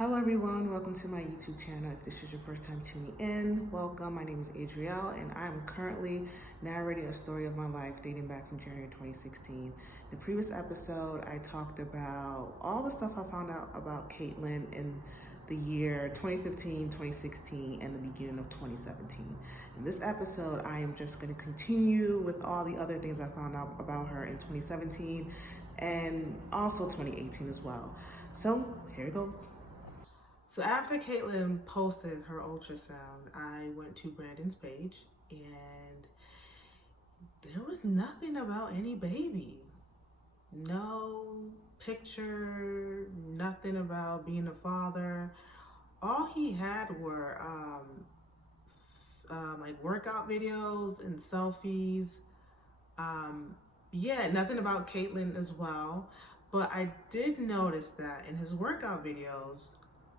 Hello everyone, welcome to my YouTube channel. If this is your first time tuning in, welcome. My name is Adrielle and I'm currently narrating a story of my life dating back from January 2016. In the previous episode, I talked about all the stuff I found out about Caitlyn in the year 2015, 2016, and the beginning of 2017. In this episode, I am just going to continue with all the other things I found out about her in 2017 and also 2018 as well. So here it goes. So after Caitlyn posted her ultrasound, I went to Brandon's page and there was nothing about any baby. No picture, nothing about being a father. All he had were like workout videos and selfies. Yeah, nothing about Caitlyn as well. But I did notice that in his workout videos,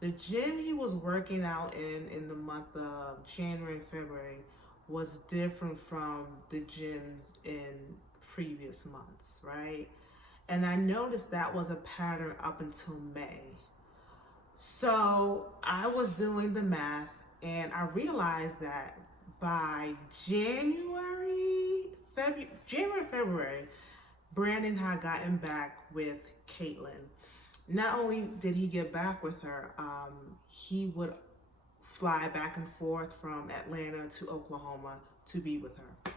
the gym he was working out in the month of January and February was different from the gyms in previous months, right? And I noticed that was a pattern up until May. So I was doing the math and I realized that by January, February, Brandon had gotten back with Caitlyn. Not only did he get back with her, he would fly back and forth from Atlanta to Oklahoma to be with her.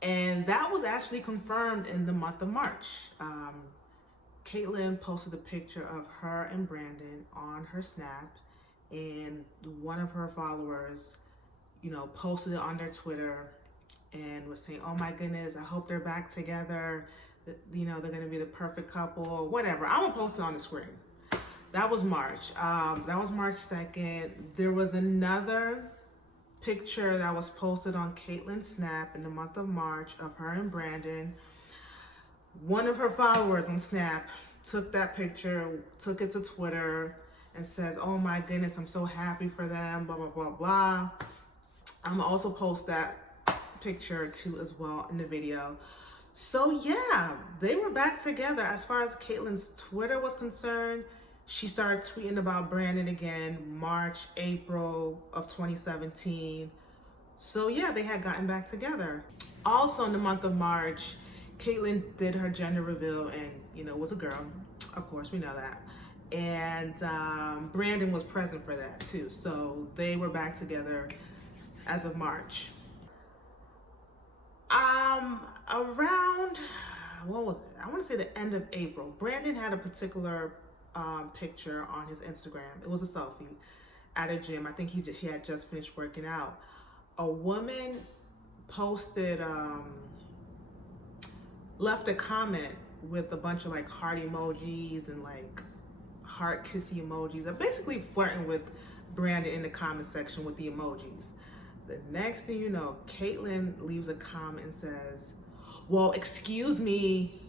And that was actually confirmed in the month of March. Caitlyn posted a picture of her and Brandon on her Snap, and one of her followers, posted it on their Twitter and was saying, "Oh my goodness, I hope they're back together. They're gonna be the perfect couple," or whatever. I'm gonna post it on the screen. That was March. That was March 2nd. There was another picture that was posted on Caitlyn's Snap in the month of March of her and Brandon. One of her followers on Snap took that picture, took it to Twitter, and says, "Oh my goodness, I'm so happy for them, blah, blah, blah, blah." I'm gonna also post that picture too as well in the video. So yeah, they were back together. As far as Caitlyn's Twitter was concerned, she started tweeting about Brandon again March, April of 2017. So yeah, they had gotten back together. Also in the month of March, Caitlyn did her gender reveal and was a girl. Of course, we know that. And Brandon was present for that too. So they were back together as of March. Around, what was it? I want to say the end of April, Brandon had a particular picture on his Instagram. It was a selfie at a gym. I think he had just finished working out. A woman posted, left a comment with a bunch of like heart emojis and like heart kissy emojis. Basically flirting with Brandon in the comment section with the emojis. The next thing you know, Caitlyn leaves a comment and says, "Well, excuse me,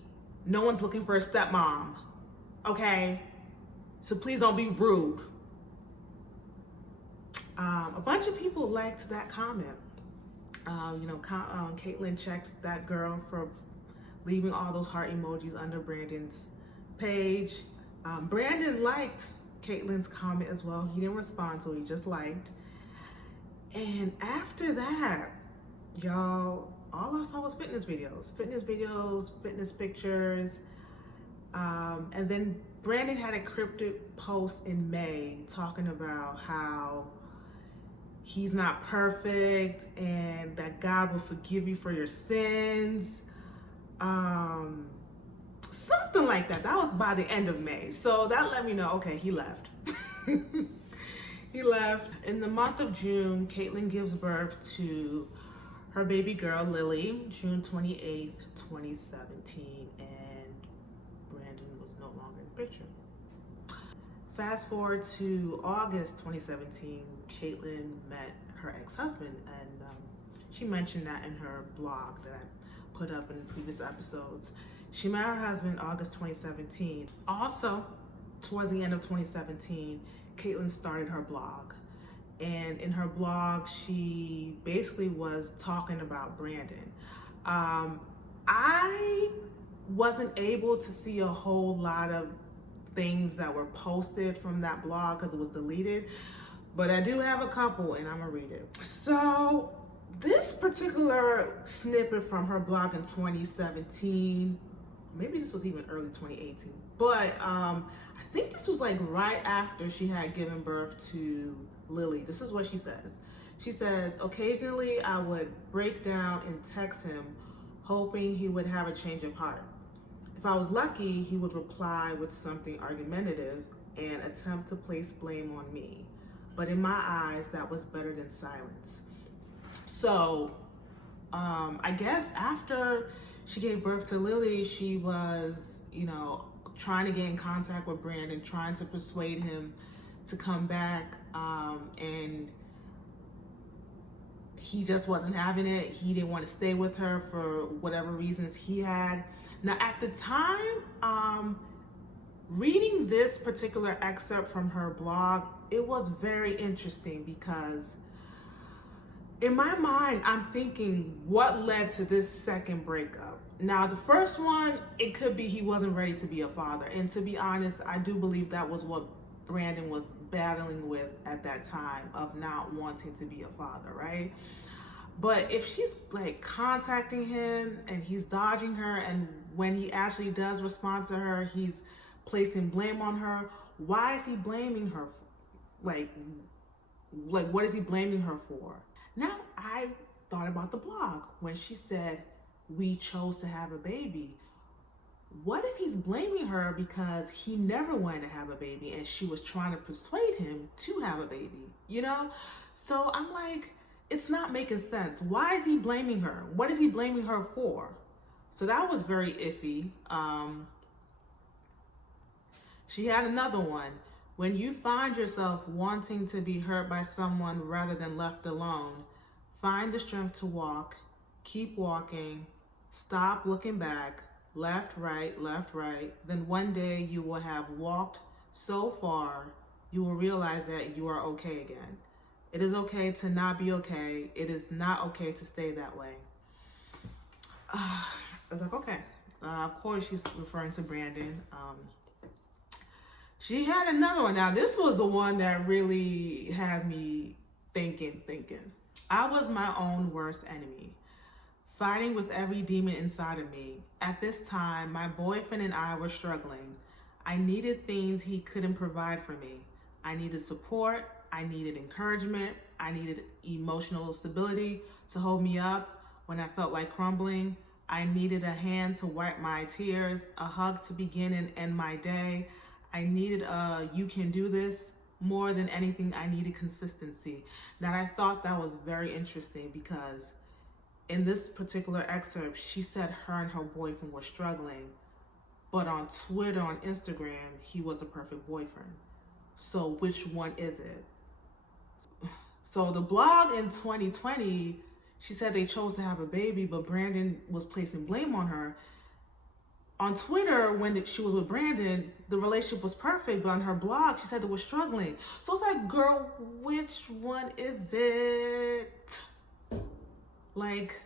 no one's looking for a stepmom, okay? So please don't be rude." A bunch of people liked that comment. Caitlyn checked that girl for leaving all those heart emojis under Brandon's page. Brandon liked Caitlyn's comment as well. He didn't respond, so he just liked. And after that, y'all, all I saw was fitness videos, fitness pictures. And then Brandon had a cryptic post in May talking about how he's not perfect and that God will forgive you for your sins. Something like that. That was by the end of May. So that let me know, okay, he left. He left. In the month of June, Caitlyn gives birth to her baby girl, Lily, June 28th, 2017, and Brandon was no longer in the picture. Fast forward to August 2017, Caitlyn met her ex-husband, and she mentioned that in her blog that I put up in previous episodes. She met her husband August 2017. Also, towards the end of 2017, Caitlyn started her blog. And in her blog, she basically was talking about Brandon. I wasn't able to see a whole lot of things that were posted from that blog because it was deleted, but I do have a couple and I'm gonna read it. So this particular snippet from her blog in 2017, maybe this was even early 2018, but I think this was like right after she had given birth to Lily. This is what she says. She says, occasionally I would break down and text him, hoping he would have a change of heart. If I was lucky, he would reply with something argumentative and attempt to place blame on me. But in my eyes, that was better than silence. So I guess after she gave birth to Lily, she was, you know, trying to get in contact with Brandon, trying to persuade him to come back, and he just wasn't having it. He didn't want to stay with her for whatever reasons he had. Now, at the time, reading this particular excerpt from her blog, it was very interesting because in my mind, I'm thinking, what led to this second breakup? Now, the first one, it could be he wasn't ready to be a father. And to be honest, I do believe that was what Brandon was battling with at that time, of not wanting to be a father, right? But if she's like contacting him and he's dodging her, and when he actually does respond to her, he's placing blame on her, why is he blaming her? Like what is he blaming her for? Now, I thought about the blog when she said, we chose to have a baby. What if he's blaming her because he never wanted to have a baby and she was trying to persuade him to have a baby, you know? So I'm like, it's not making sense. Why is he blaming her? What is he blaming her for? So that was very iffy. She had another one. When you find yourself wanting to be hurt by someone rather than left alone, find the strength to walk, keep walking, stop looking back, left, right, then one day you will have walked so far, you will realize that you are okay again. It is okay to not be okay. It is not okay to stay that way. I was like, okay. Of course, she's referring to Brandon. She had another one. Now, this was the one that really had me thinking. I was my own worst enemy, fighting with every demon inside of me. At this time, my boyfriend and I were struggling. I needed things he couldn't provide for me. I needed support. I needed encouragement. I needed emotional stability to hold me up when I felt like crumbling. I needed a hand to wipe my tears, a hug to begin and end my day. I needed a you can do this. More than anything, I needed consistency. Now, I thought that was very interesting because in this particular excerpt, she said her and her boyfriend were struggling, but on Twitter, on Instagram, he was a perfect boyfriend. So which one is it? So the blog in 2020, she said they chose to have a baby, but Brandon was placing blame on her. On Twitter, when she was with Brandon, the relationship was perfect, but on her blog, she said they were struggling. So it's like, girl, which one is it? Like,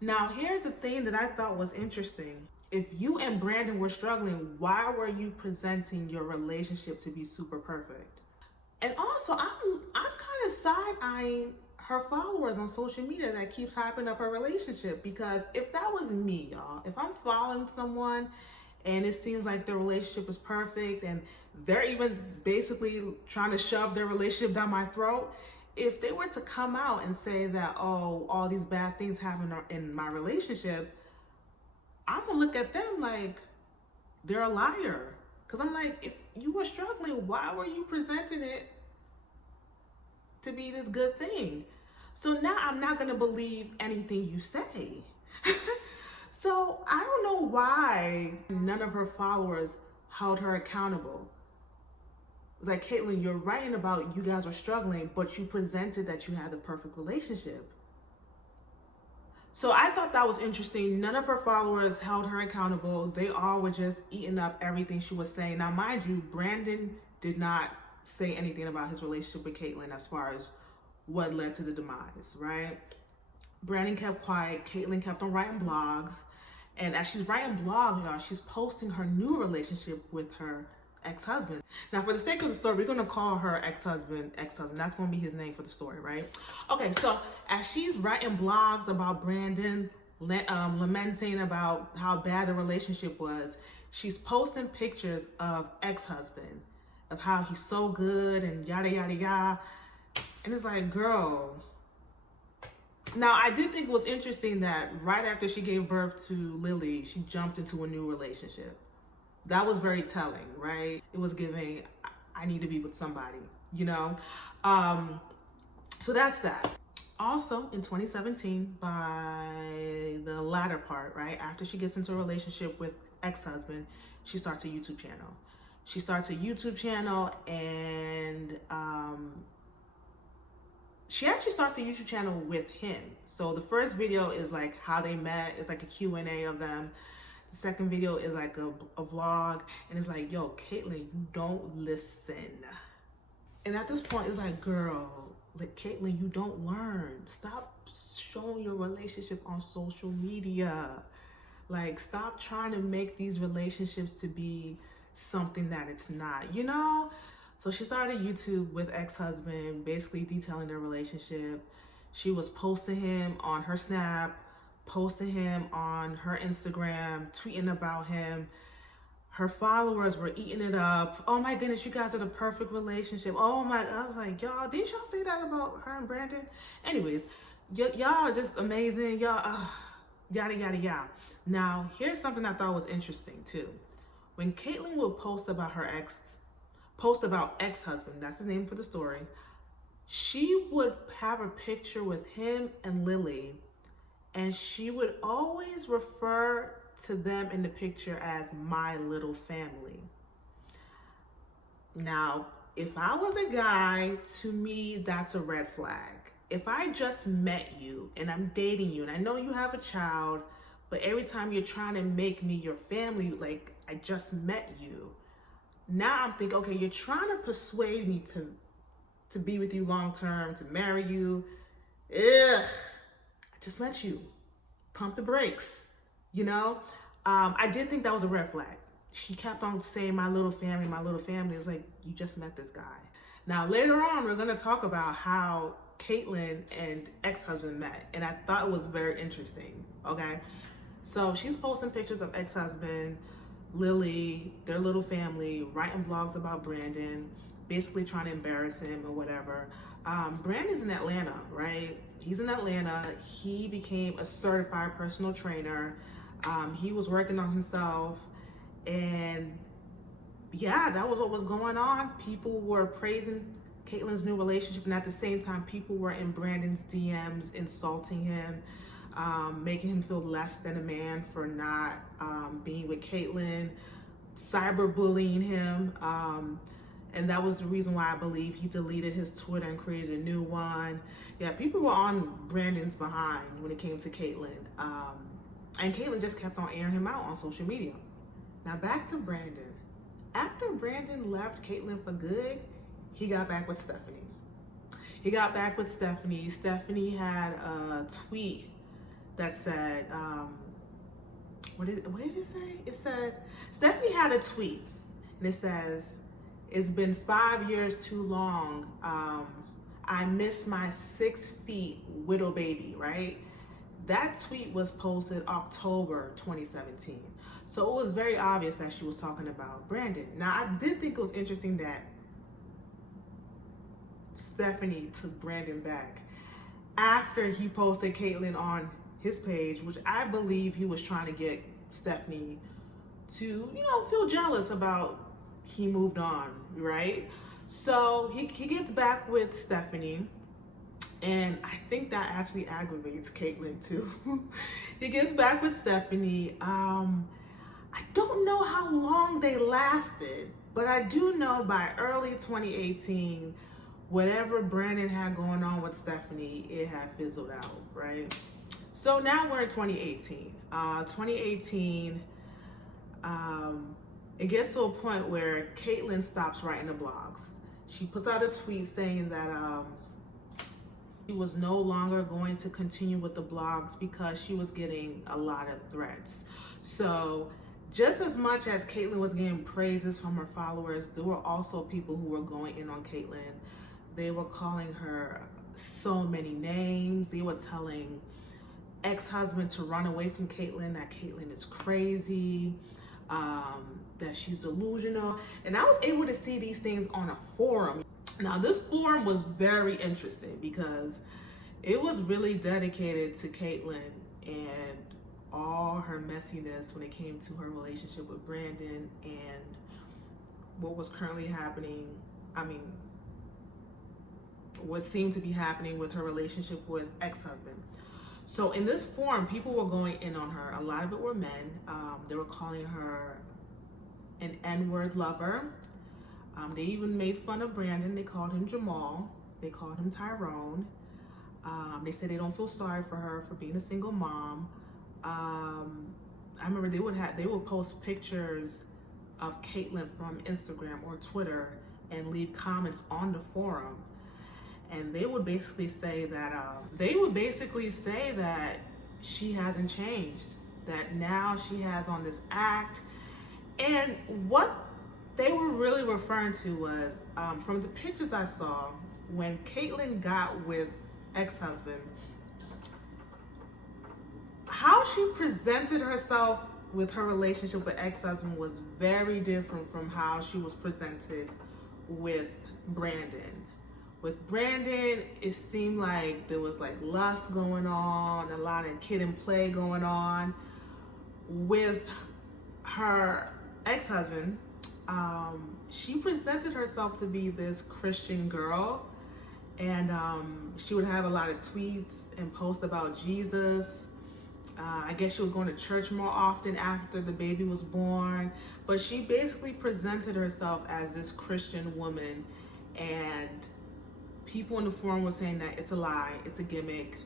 now here's the thing that I thought was interesting. If you and Brandon were struggling, why were you presenting your relationship to be super perfect? And also, I'm kind of side-eyeing her followers on social media that keeps hyping up her relationship, because if that was me, y'all, if I'm following someone and it seems like their relationship is perfect and they're even basically trying to shove their relationship down my throat, if they were to come out and say that, oh, all these bad things happen in my relationship, I'm gonna look at them like they're a liar. Because I'm like, if you were struggling, why were you presenting it to be this good thing? So now I'm not going to believe anything you say. So I don't know why none of her followers held her accountable. Like, Caitlin, you're writing about you guys are struggling, but you presented that you had the perfect relationship. So I thought that was interesting. None of her followers held her accountable. They all were just eating up everything she was saying. Now, mind you, Brandon did not say anything about his relationship with Caitlin as far as what led to the demise, right? Brandon kept quiet. Caitlin kept on writing blogs. And as she's writing blogs, y'all, she's posting her new relationship with her ex-husband. Now, for the sake of the story, we're gonna call her ex-husband. That's gonna be his name for the story, right? Okay, so as she's writing blogs about Brandon, lamenting about how bad the relationship was, she's posting pictures of ex-husband, of how he's so good and yada, yada, yada. And it's like, girl. Now, I did think it was interesting that right after she gave birth to Lily, she jumped into a new relationship. That was very telling, right? It was giving, I need to be with somebody, you know? So that's that. Also, in 2017, by the latter part, right, after she gets into a relationship with ex-husband, she starts a YouTube channel. She starts a YouTube channel, and she actually starts a YouTube channel with him. So the first video is like how they met. It's like a Q&A of them. The second video is like a vlog, and it's like, yo, Caitlyn, you don't listen. And at this point, it's like, girl, like, Caitlyn, you don't learn. Stop showing your relationship on social media. Like, stop trying to make these relationships to be something that it's not, you know? So she started YouTube with ex-husband, basically detailing their relationship. She was posting him on her Snap, posting him on her Instagram, tweeting about him. Her followers were eating it up. Oh my goodness, you guys are the perfect relationship. Oh my, I was like, y'all, didn't y'all say that about her and Brandon? Anyways, y'all are just amazing. Y'all, yada, yada, yada. Now, here's something I thought was interesting too. When Caitlyn would post about ex-husband, that's his name for the story, she would have a picture with him and Lily, and she would always refer to them in the picture as my little family. Now, if I was a guy, to me, that's a red flag. If I just met you and I'm dating you and I know you have a child, but every time you're trying to make me your family, like I just met you, now I'm thinking, okay, you're trying to persuade me to be with you long term, to marry you. Ugh, I just met you. Pump the brakes, you know? I did think that was a red flag. She kept on saying my little family, my little family. It was like, you just met this guy. Now, later on, we're gonna talk about how Caitlyn and ex-husband met, and I thought it was very interesting, okay? So she's posting pictures of ex-husband, Lily, their little family, writing blogs about Brandon, basically trying to embarrass him or whatever. Brandon's in Atlanta, right? He's in Atlanta. He became a certified personal trainer. He was working on himself, and yeah, that was what was going on. People were praising Caitlyn's new relationship, and at the same time, people were in Brandon's DMs insulting him, making him feel less than a man for not being with Caitlyn, cyberbullying him, and that was the reason why I believe he deleted his Twitter and created a new one. Yeah, people were on Brandon's behind when it came to Caitlyn, and Caitlyn just kept on airing him out on social media. Now back to Brandon. After Brandon left Caitlyn for good, he got back with Stephanie. Stephanie had a tweet that said, what did it say? It said, Stephanie had a tweet, and it says, it's been 5 years too long. I miss my 6 feet widow baby, right? That tweet was posted October 2017. So it was very obvious that she was talking about Brandon. Now, I did think it was interesting that Stephanie took Brandon back after he posted Caitlyn on his page, which I believe he was trying to get Stephanie to, you know, feel jealous about he moved on, right? So he gets back with Stephanie, and I think that actually aggravates Caitlyn too. He gets back with Stephanie. I don't know how long they lasted, but I do know by early 2018, whatever Brandon had going on with Stephanie, it had fizzled out, right? So now we're in 2018. 2018, it gets to a point where Caitlyn stops writing the blogs. She puts out a tweet saying that she was no longer going to continue with the blogs because she was getting a lot of threats. So just as much as Caitlyn was getting praises from her followers, there were also people who were going in on Caitlyn. They were calling her so many names. They were telling ex-husband to run away from Caitlyn, that Caitlyn is crazy, that she's delusional. And I was able to see these things on a forum. Now, this forum was very interesting because it was really dedicated to Caitlyn and all her messiness when it came to her relationship with Brandon and what was currently happening. I mean, what seemed to be happening with her relationship with ex-husband. So in this forum, people were going in on her. A lot of it were men. They were calling her an N-word lover. They even made fun of Brandon. They called him Jamal. They called him Tyrone. They said they don't feel sorry for her for being a single mom. I remember they would post pictures of Caitlyn from Instagram or Twitter and leave comments on the forum. And they would basically say that she hasn't changed, that now she has on this act. And what they were really referring to was, from the pictures I saw, when Caitlyn got with ex-husband, how she presented herself with her relationship with ex-husband was very different from how she was presented with Brandon. With Brandon, it seemed like there was like lust going on, a lot of kid and play going on. With her ex-husband, she presented herself to be this Christian girl, and she would have a lot of tweets and posts about Jesus. I guess she was going to church more often after the baby was born, but she basically presented herself as this Christian woman, and people in the forum were saying that it's a lie, it's a gimmick,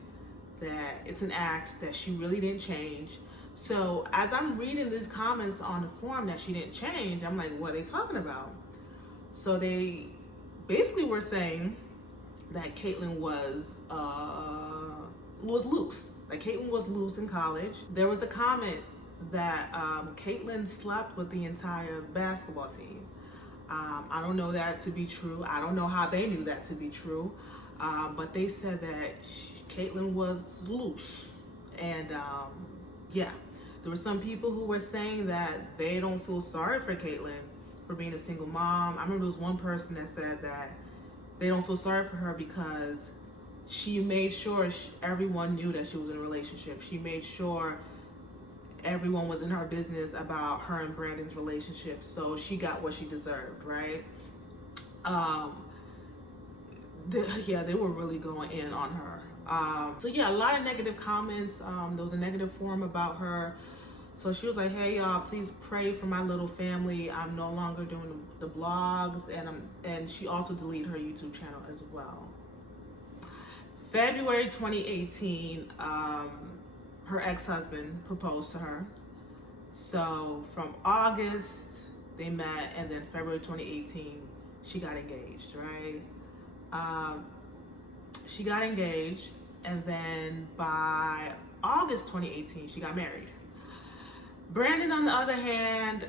that it's an act, that she really didn't change. So as I'm reading these comments on the forum that she didn't change, I'm like, what are they talking about? So they basically were saying that Caitlyn was loose. Like Caitlyn was loose in college. There was a comment that Caitlyn slept with the entire basketball team. I don't know that to be true. I don't know how they knew that to be true. But they said that Caitlyn was loose. And yeah, there were some people who were saying that they don't feel sorry for Caitlyn for being a single mom. I remember there was one person that said that they don't feel sorry for her because she made sure everyone knew that she was in a relationship. She made sure everyone was in her business about her and Brandon's relationship, so she got what she deserved, right? They were really going in on her. So yeah, a lot of negative comments. There was a negative forum about her. So she was like, hey y'all, please pray for my little family. I'm no longer doing the blogs, and she also deleted her YouTube channel as well. February 2018, her ex-husband proposed to her. So from August, they met, and then February 2018, she got engaged, right? She got engaged, and then by August 2018, she got married. Brandon, on the other hand,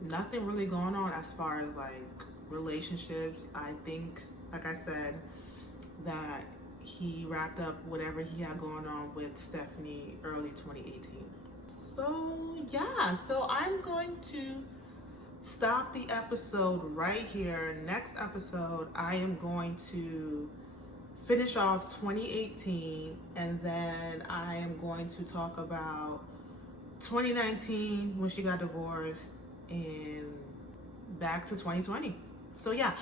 nothing really going on as far as like relationships. I think, like I said, that he wrapped up whatever he had going on with Stephanie early 2018. So yeah, so I'm going to stop the episode right here. Next episode, I am going to finish off 2018, and then I am going to talk about 2019 when she got divorced and back to 2020. So yeah,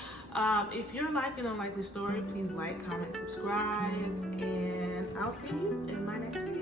if you're liking Unlikely Story, please like, comment, subscribe, and I'll see you in my next video.